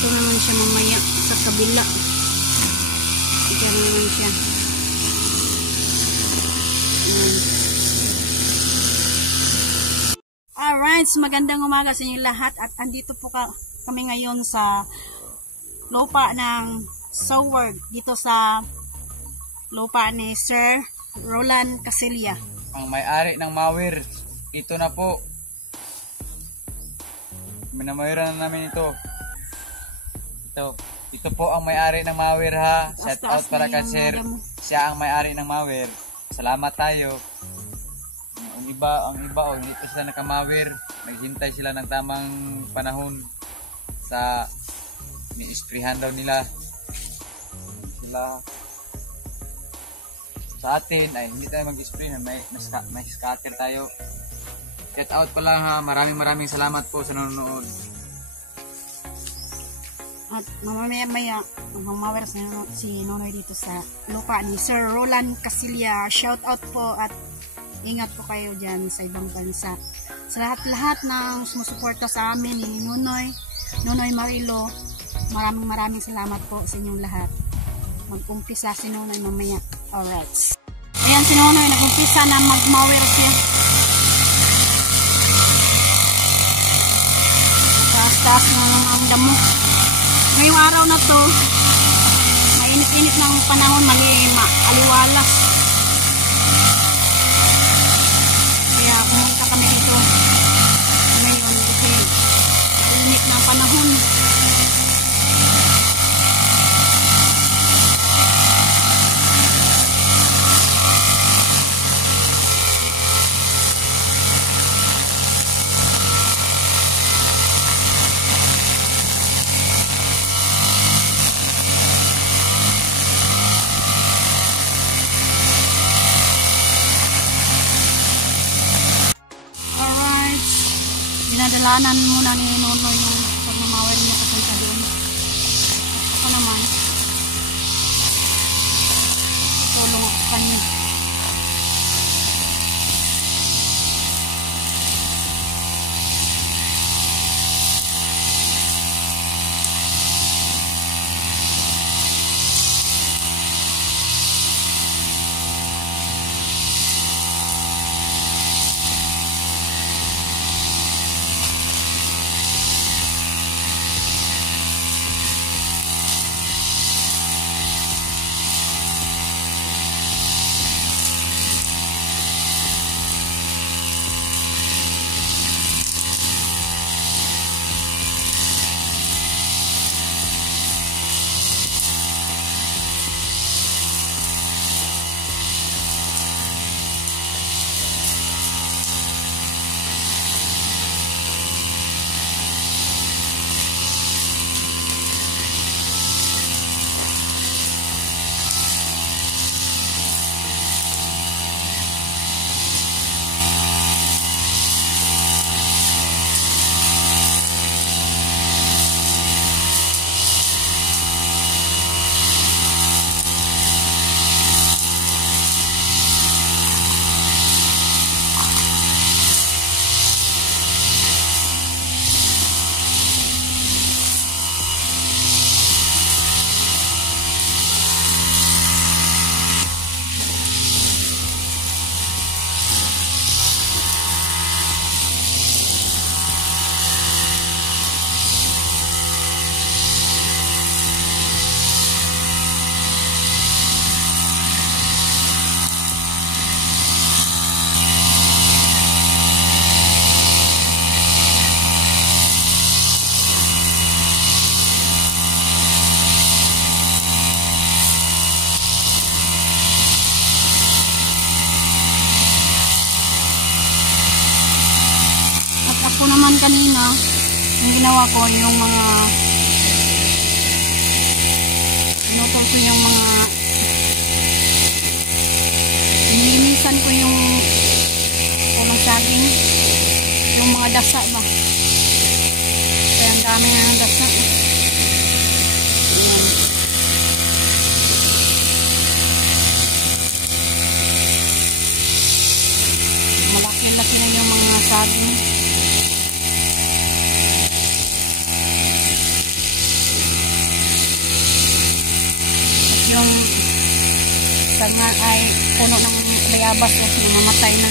Ito naman siya mamaya sa kabila. Ito naman siya. Alright, so magandang umaga sa inyo lahat at andito po kami ngayon sa lupa ng Soward dito sa lupa ni Sir Roland Casilla. Ang may-ari ng Mawir, ito na po. Minamawiran na namin ito. Ito po ang may-ari ng Mawir ha. Shout out para kay Sir. Siya ang may-ari ng Mawir. Salamat tayo. Ang iba hindi pa sila nakamawir. Naghintay sila ng tamang panahon sa ni-isprihan daw nila. Sila sa atin ay hindi tayo mag-spray, may scatter tayo. Shout out pala ha. Maraming salamat po sa nanonood. At mamaya mamawir si Nonoy dito sa lupa ni Sir Roland Casilla. Shout out po at ingat po kayo dyan sa ibang bansa. Sa lahat ng sumusuporta sa amin ni Nonoy Marilo, maraming salamat po sa inyong lahat. Mag-umpisa si Nonoy mamaya. Alright. Ayan si Nonoy, nag-umpisa na mag-mawir siya. Taas ang damo. Ngayong araw na to, mainit-init ng panahon, aliwalas. Kaya pumunta kami dito ngayon kasi init ng panahon. Dinadalanan muna ni Nonoy yung pagmamawir niya papunta doon. Ako naman, tulong ako kanya. Ako naman kanina, yung ginawa ko yung mga pinutol ko yung mga nilinisan ko yung saging, yung mga dasa ba. Kaya ang dami na ng dasa. Ayan. Malaki-laki na yung mga saging. bayabas o namamatay na.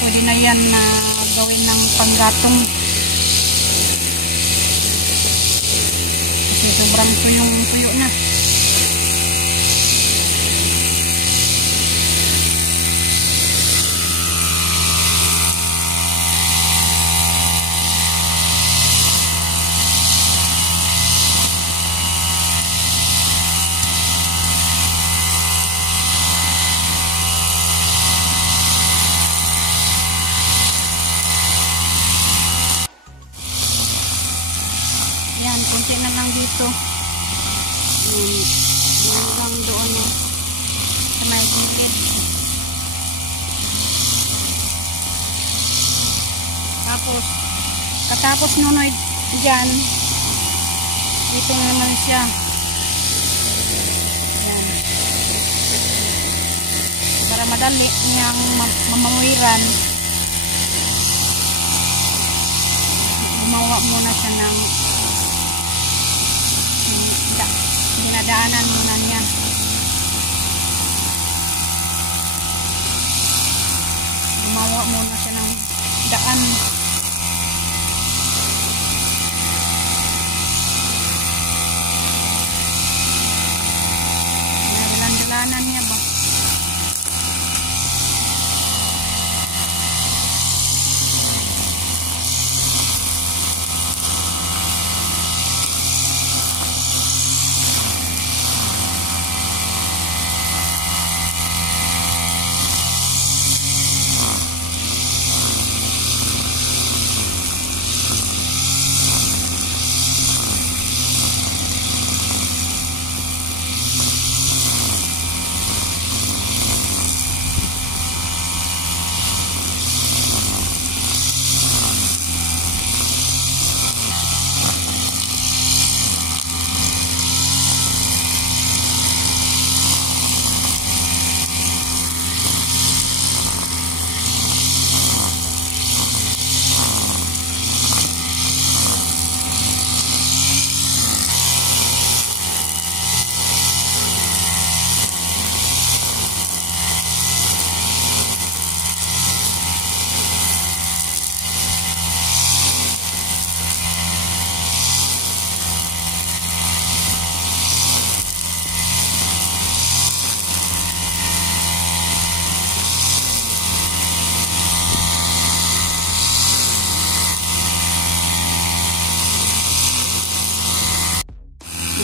Pwede na yan na gawin ng panggatong. Kasi sobrang tuyo na. Yan, konti na lang dito. Yan lang doon sa may gilid. Tapos, katapos nunoy dyan, dito naman siya. Yan. Para madali niyang mamawiran, gumawa muna siya ng dinadaanan muna niya. Gumawa muna siya ng daan. Dalanan niya ba?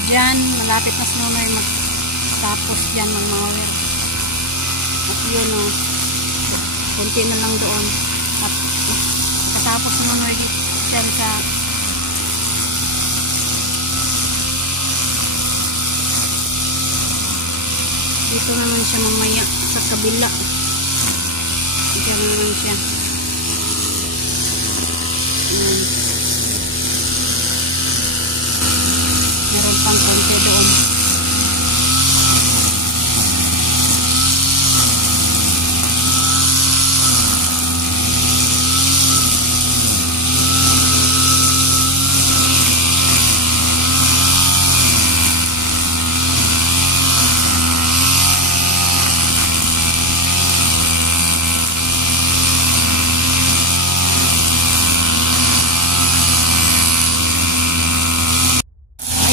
Diyan, malapit na si Nonoy magtapos diyan magmawir. At yun konti na lang doon. At katapos si Nonoy diyan sa dito naman siya mamaya sa kabila. Dito naman siya. Meron pang konti doon.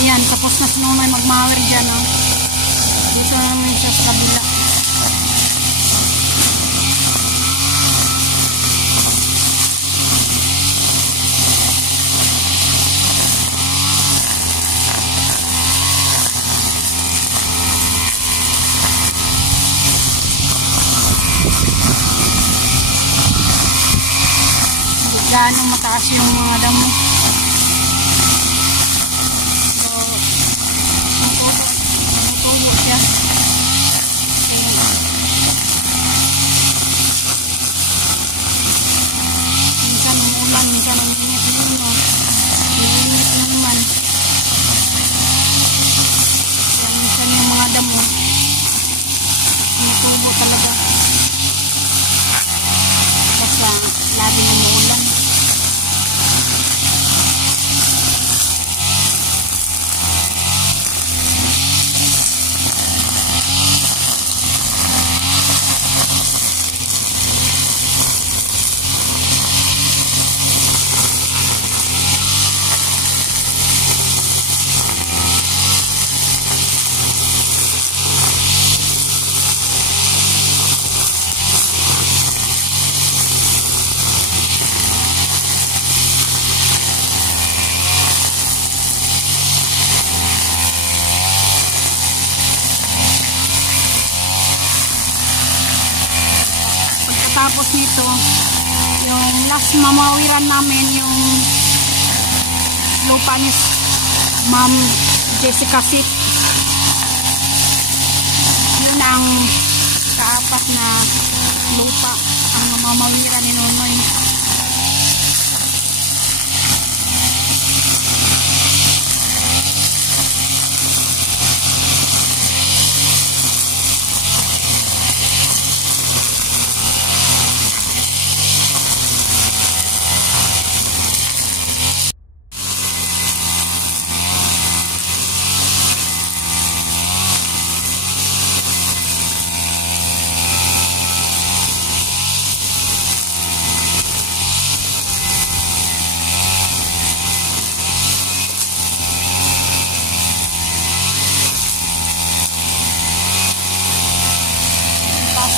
Ayan, tapos na si Nonoy magmawir dyan, dito naman siya sa kabila. Hindi gaano mataas yung mga damo. Lagi na umuulan. mamawiran namin yung lupa ni Ma'am Jessica Sip. Yun ang kaapat na lupa ang mamawiran ni Nonoy.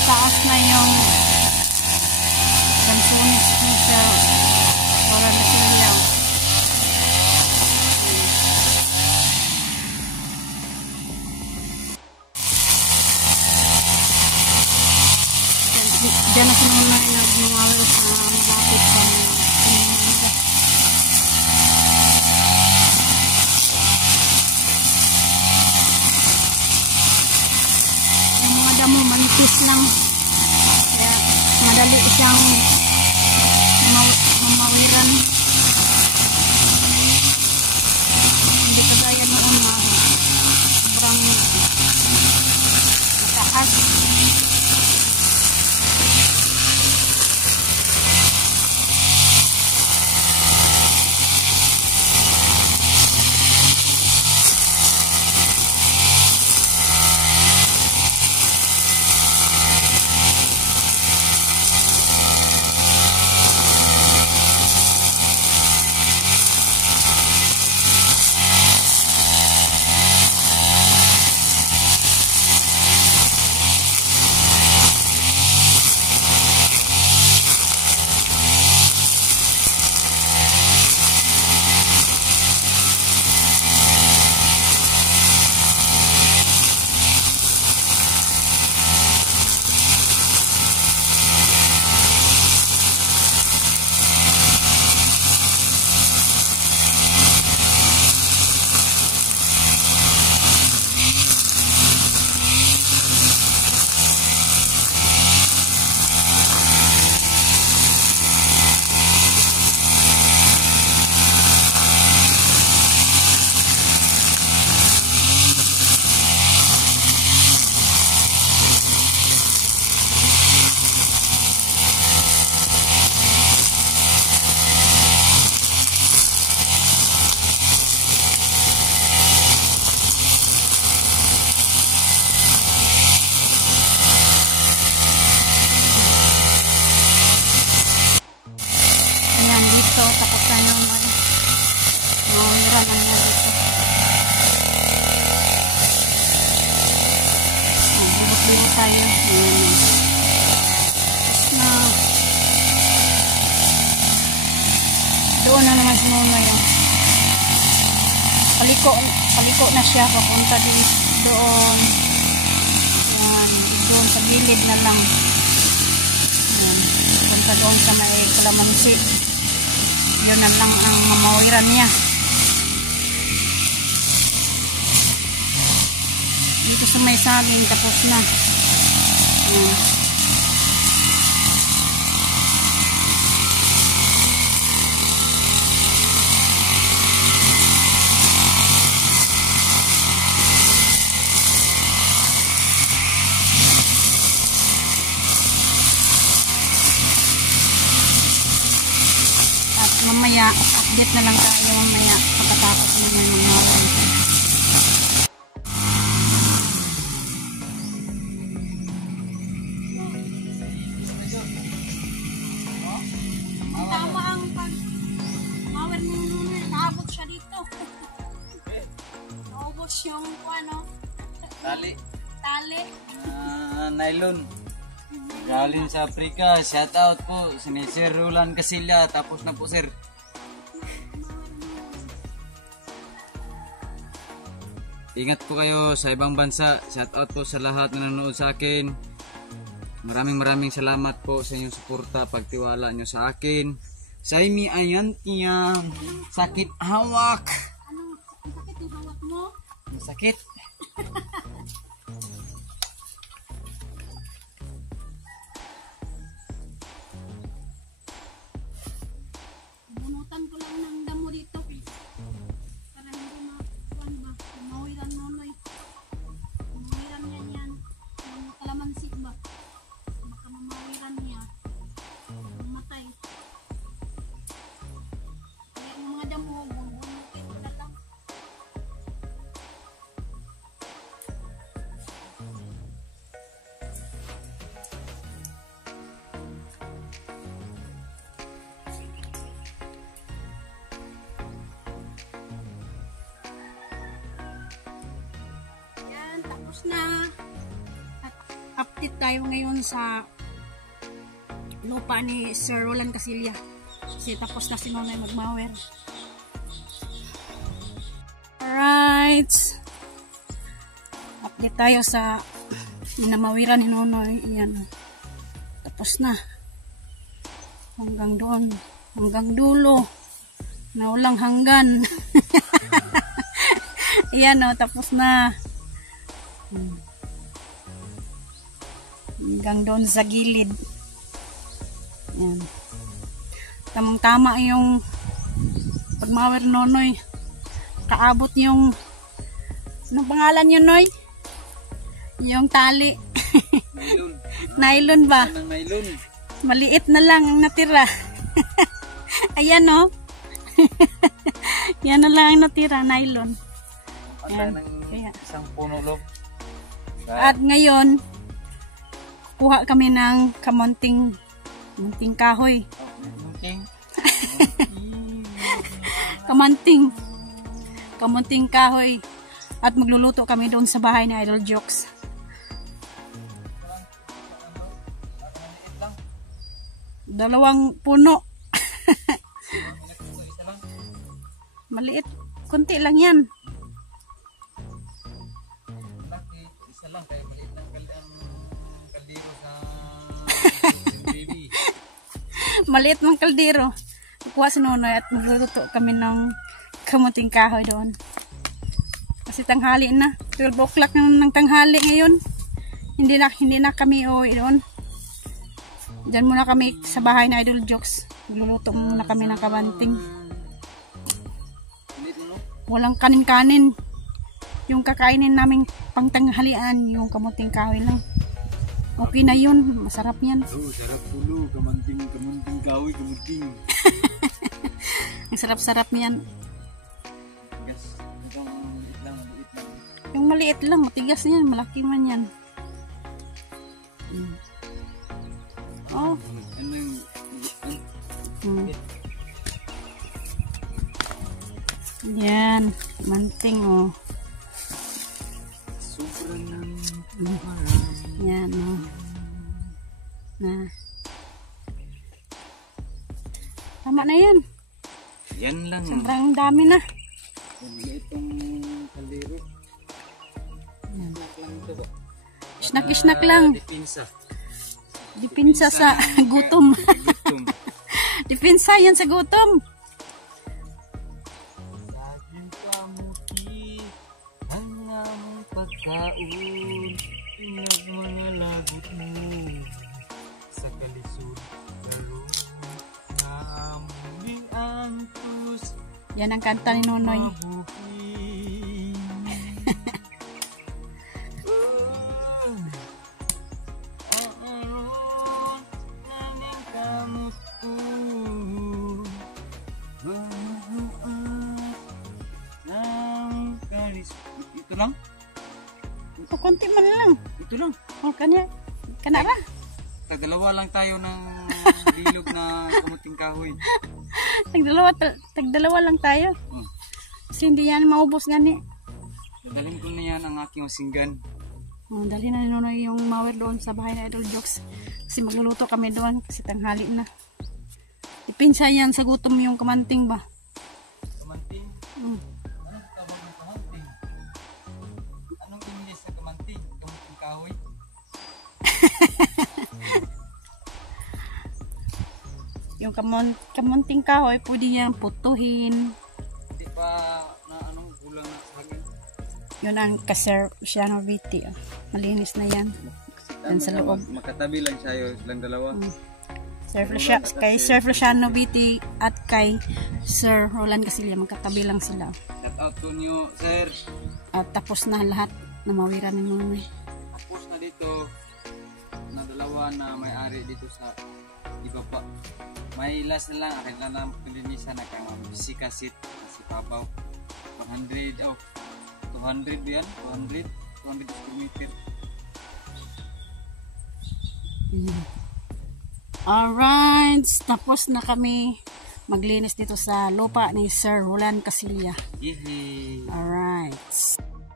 Taas na yung Lansunis ni Sir Roland Casilia. Diyan na sinunod na nagmawal sa malapit sa damo manipis lang, kaya madali siyang mamawiran. Hindi kagaya noon na sobrang mataas. tayo. Na doon na naman si Nonoy. Paliko na siya papunta doon. Yan, doon sa gilid na lang. Yan, punta doon sa may kalamansi. Yun na lang ang mamawiran niya. Dito sa may saging tapos na. Yan. At mamaya, update na lang tayo mamaya pagkatapos naman ng mawin. Tama ang pag-mawin mo nun, naabot siya dito. Naubos yung ano? Tali. Nylon. Galing sa Africa. Shout out po si Sir Roland Casilia. Tapos na po sir. Ingat po kayo sa ibang bansa. Shout out po sa lahat na nanonood sa akin. Maraming salamat po sa inyong suporta, pagtiwala nyo sa akin. Saimi ayan tiyang sakit hawak. Ano, ang sakit yung hawak mo? Sakit. Bunutan ko lang ng damo dito. Para hindi makuhan ba? Mawiran nonoy. Mawiran niya yan. Yung kalamansi ba? Baka mamawiran niya. Mamatay. Kaya yung mga damo, bunutin ko na lang. Yan, tapos na. At update tayo ngayon sa lupa ni Sir Roland Casilla. Kasi tapos na si Nonoy magmawer. Alright. Update tayo sa minamawiran ni Nonoy. Yan. Tapos na. Hanggang doon. Hanggang dulo. Na walang hanggan. Ayan o, tapos na. Hanggang doon sa gilid. Ayan. Tamang-tama yung pagmawer Nonoy. Kaabot yung anong pangalan yun, Noy? Yung tali. Nylon. Nylon ba? Anong nylon? Maliit na lang ang natira. Ayan o. Yan na lang ang natira, nylon. Asa Ayan. ng Kaya. isang puno lo. At ngayon, kuha kami ng kamunting kahoy. Okay. Kamunting kahoy. At magluluto kami doon sa bahay ni Idol Jokes. Dalawang puno. Maliit. Kunti lang yan. Isa lang kaya maliit ng kaldero sa baby. Maliit ng kaldero. Kuha si Nonoy at magluluto kami ng kamuting kahoy doon. Kasi tanghali na. 12 o'clock ng tanghali ngayon. Hindi na kami uwi doon. Diyan muna kami sa bahay na Idol Jokes. Magluluto muna kami ng kabanting. Walang kanin-kanin. Yung kakainin namin pangtanghalian, yung kamuting kahoy lang. Okay na yun. Masarap yan. Oh, sarap pulo. Kamunting kahoy, kamunting. Ang sarap-sarap yan. Gas. Itong maliit lang. Yung maliit lang, matigas yan. Malaki man yan. Oh. Ano yung... Yan. Manting, oh. Sobrang ng... Yan, oh. Na. Tama na yan. Yan lang. Sobrang dami na. Itong kaldero. Snack lang ito ba? Snack lang. Dipinsa. Dipinsa sa gutom. Gutom. Dipinsa yan sa gutom. Laging kamuti ang among pagkaon. Inag mga lagot mo sa kalisod. Karoon na amuling antos. Yan ang kanta ni Nonoy. Ito lang? Ito, konti man lang. Ito lang. O, kanya ra. Tagdalawa lang tayo ng bilog na kamuting kahoy. Tagdalawa lang tayo. Oh. Kasi hindi yan maubos gani. Dadalhin ko na yan ang aking masinggan. Dali na ni Nonoy yung mawer doon sa bahay na Idol Jokes. Kasi magluluto kami doon kasi tanghali na. Ipinsa yan sa gutom yung kamanting ba? Kamanting? Mm. Anong tawag ng kamanting? Anong English sa kamanting? Kamuting kahoy? Yung kamunting kahoy, pwede niyang putuhin. Hindi pa na anong kulang na sa hangin. Yun ang ka-Sir Luciano Viti. Malinis na yan. Yan sa loob. Makatabi lang siya lang dalawa. Kay Sir Luciano Viti at kay Sir Roland Casilla, magkatabi lang sila. Shout out to niyo, sir. At tapos na lahat na mawiran ng mga Tapos na dito na dalawa na may-ari dito sa iba pa. May last na lang, akin na lang pilinisan na kang sikasit si Pabaw. 200 yan, 200 square meter. Alright, tapos na kami maglinis dito sa lupa ni Sir Roland Casilla. Yehey!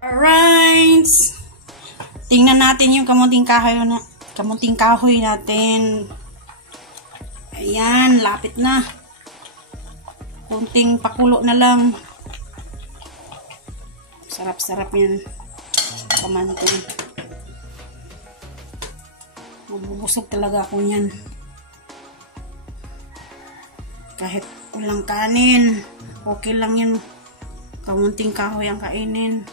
Alright, tingnan natin yung kamunting kahoy natin. Ayan, lapit na. Kunting pakulo na lang. Sarap-sarap yan. Kamanting. Mabubusog talaga ako yan. Kahit walang kanin, okay lang yun. Kamunting kahoy ang kainin.